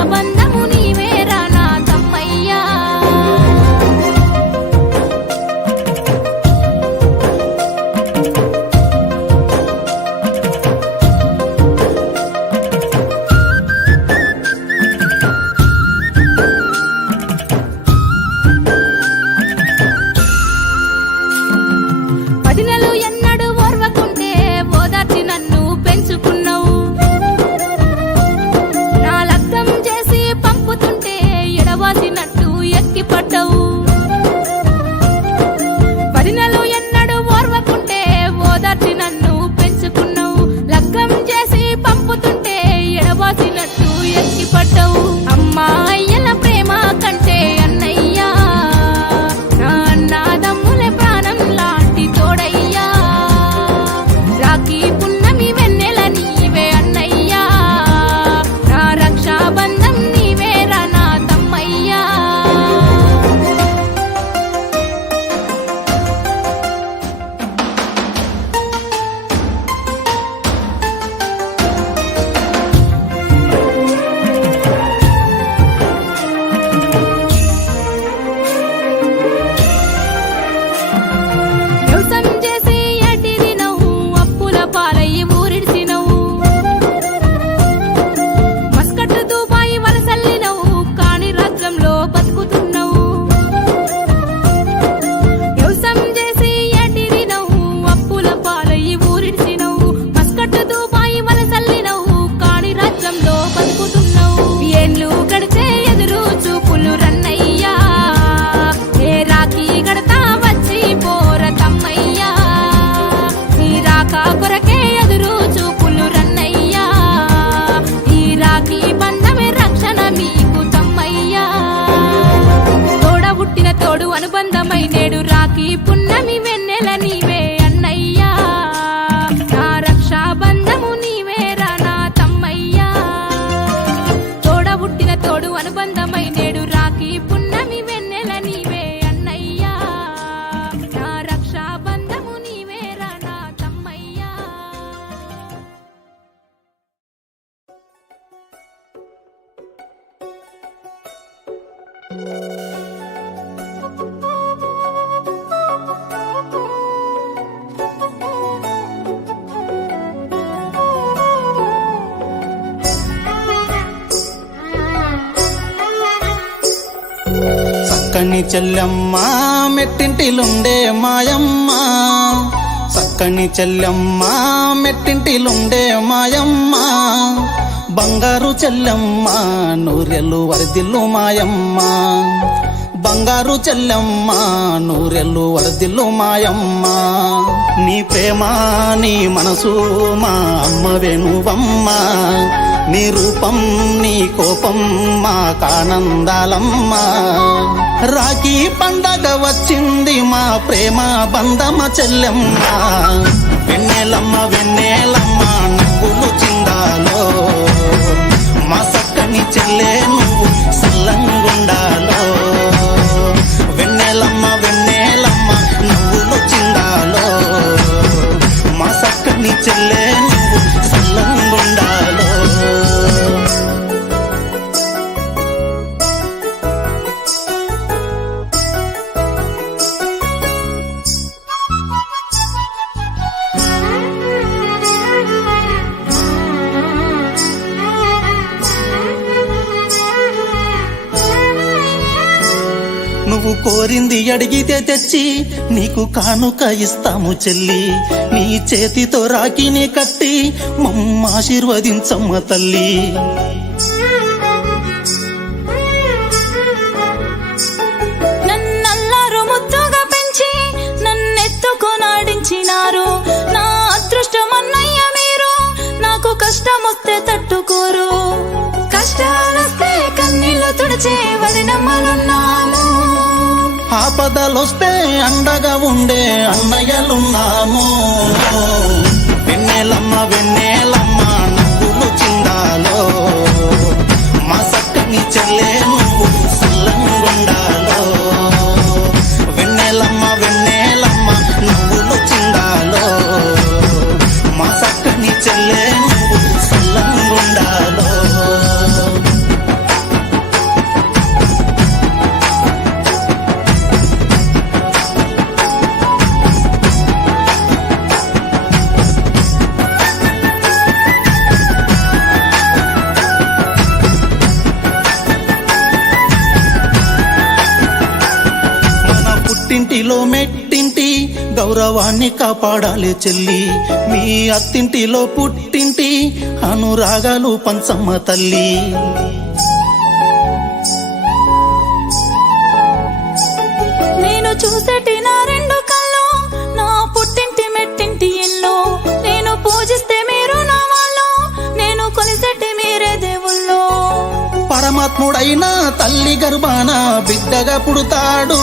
రక్షాబంధము నీవేరా నా తమ్మయ్యా పదినెలు ఎన్నడు ఓర్వకుంటే ఓదార్చి నన్ను పెంచుకున్నావు నా లగ్గం చేసి పంపుతుంటే ఎడవాసినట్టు ఎక్కి పడ్డావు పదినెలు ఎన్నడు ఓర్వకుంటే ఓదార్చి నన్ను పెంచుకున్నావు లగ్గం చేసి పంపుతుంటే ఎడవాసినట్టు ఎక్కి పడ్డావు అమ్మా అయ్యల ప్రేమ కంటే అన్నయ్యా నా అన్నదమ్ములే ప్రాణం లాంటి తోడయ్యా రాఖీ పున్నమి వెన్నెల నీవే అన్నయ్యా నా రక్షాబంధం నీవేరా నా తమ్మయ్యా వ్యవసాయం చేసి ఎటిదినవు అప్పుల పాలయ్యి ఊరిడిసినవు మస్కట్ దుబాయి వలసల్లినవు కాని రాజ్యంలో బతుకుతున్నావు వ్యవసాయం చేసి ఎటిదినవు అప్పుల పాలయ్యి ఊరిడిసినవు మస్కట్ దుబాయి వలసల్లినవు కాని రాజ్యంలో బతుకుతున్నావు ఏండ్లు గడిచే ఎదురు చూపులు రన్నయ్యా ఏ రాఖీ గడతా వచ్చి పోర తమ్మయ్యా నీ రాక కొరకే ఎదురు చూపులు రన్నయ్యా ఈ రాఖీ బంధమే రక్షణ మీకు తమ్మయ్యా తోడ పుట్టిన తోడు అనుబంధమై నేడు రాఖీ పున్నమి వెన్నెల నీవే అన్నయ్యా నా రక్షాబంధము నీవేరా నా తమ్మయ్యా తోడ పుట్టిన తోడు అనుబంధమై నేడు రాఖీ పున్నమి వెన్నెల నీవే అన్నయ్యా నా రక్షాబంధము నీవేరా నా తమ్మయ్యా చక్కని చెల్లెమ్మ మెట్టింటిలుండే మాయమ్మ చక్కని చెల్లెమ్మ మెట్టింటిలుండే మాయమ్మ బంగారు చెల్లెమ్మ నూరెళ్ళు వరదిల్లు మాయమ్మ బంగారు చెల్లెమ్మ నూరెళ్ళు వరదిల్లు మాయమ్మ నీ ప్రేమ నీ మనసు మా అమ్మవే నువ్వమ్మ నీ రూపం నీ కోపం మాకానందాలమ్మ రాఖీ పండగ వచ్చింది మా ప్రేమ బంధమ చెల్లెమ్మ వెన్నెలమ్మ వెన్నెలమ్మ నవ్వులు చిందాలో మా సక్కని చెల్లె నువ్వు సల్లంగుండాలో వెన్నెలమ్మ వెన్నెలమ్మ నవ్వులు చిందాలో మా సక్కని చెల్లె నువ్వు సల్లంగుండాలో నువ్వు కోరింది అడిగితే తెచ్చి నీకు కానుక ఇస్తాము చెల్లి నీ చేతితో రాఖీని కట్టి మమ్మ ఆశీర్వదించమ్మ తల్లి నన్నల్లారు ముద్దుగా పెంచి నన్నెత్తుకొనాడించినారు నా అదృష్టమన్నయ్య మీరు నాకు కష్టమొస్తే తట్టుకోరు కష్టాలొస్తే కన్నీళ్లు తుడిచే వదినమ్మలున్నాము ఆపదలొస్తే అండగా ఉండే అన్నయ్యలున్నాము వెన్నెలమ్మ వెన్నెలమ్మ నవ్వులు చిందాలో మా సక్కని చెల్లె నువ్వు సల్లంగుండాలో వెన్నెలమ్మ వెన్నెలమ్మ నవ్వులు చిందాలో మా సక్కని చెల్లె నువ్వు సల్లంగుండాలో పుట్టింటిలో మెట్టింటి గౌరవాన్ని కాపాడాలి చెల్లి, మీ అత్తింటిలో పుట్టింటి అనురాగాలు పంచమ్మ తల్లి. నేను చూసేటి నా రెండు కళ్ళు, నా పుట్టింటి మెట్టింటి ఇల్లు. నేను పూజిస్తే మీరు నా వాళ్ళు, నేను కొలిసేటి మీరే దేవుళ్ళు. పరమాత్ముడైన తల్లి గర్భాన బిడ్డగా పుడతాడు,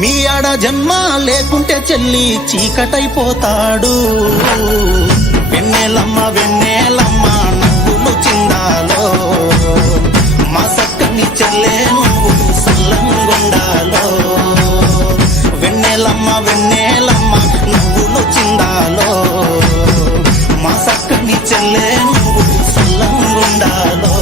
మీ ఆడ జన్మ లేకుంటే చెల్లి చీకటైపోతాడు. వెన్నెలమ్మ వెన్నెలమ్మ నవ్వులు చిందాలో, మా సక్కని చెల్లె నువ్వు సల్లంగుండాలో. వెన్నెలమ్మ వెన్నెలమ్మ నవ్వులు చిందాలో, మా సక్కని చెల్లె నువ్వు సల్లంగుండాలో.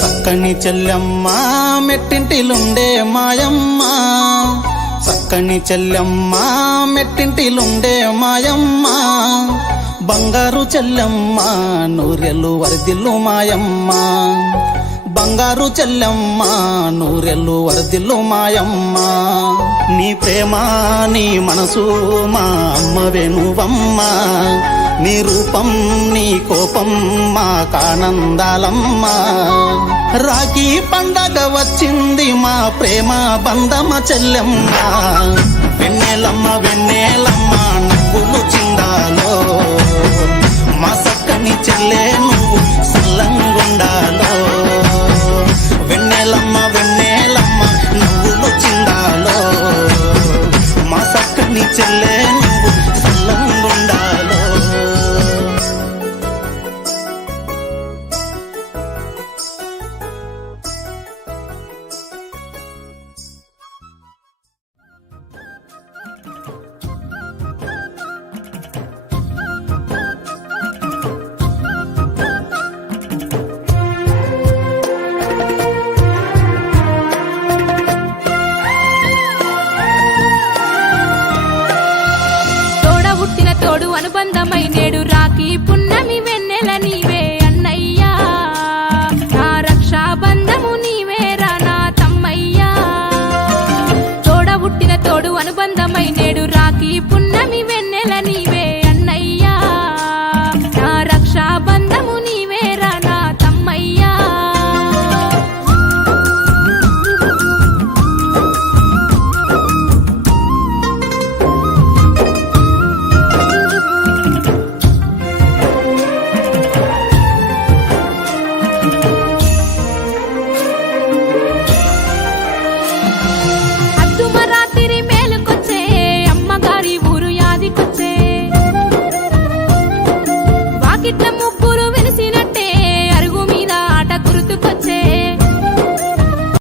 చక్కని చెల్లెమ్మ మెట్టింటిలుండే మాయమ్మ, చక్కని చెల్లెమ్మ మెట్టింటిలుండే మాయమ్మ. బంగారు చెల్లెమ్మ నూరెళ్ళు వరదిల్లు మాయమ్మ, బంగారు చెల్లెమ్మ నూరెళ్ళు వరదిల్లు మాయమ్మ. నీ ప్రేమ నీ మనసు మా అమ్మవే నువ్వమ్మ, నీ రూపం నీ కోపం మా కానందాలమ్మ. రాఖీ పండగ వచ్చింది మా ప్రేమ బంధమ చెల్లెమ్మ. వెన్నెలమ్మ వెన్నెలమ్మ నవ్వులు చిందాలో, మా సక్కని చెల్లె నువ్వు సల్లంగుండాలో. వెన్నెలమ్మ వెన్నెలమ్మ నవ్వులు చిందాలో, మా సక్కని చెల్లె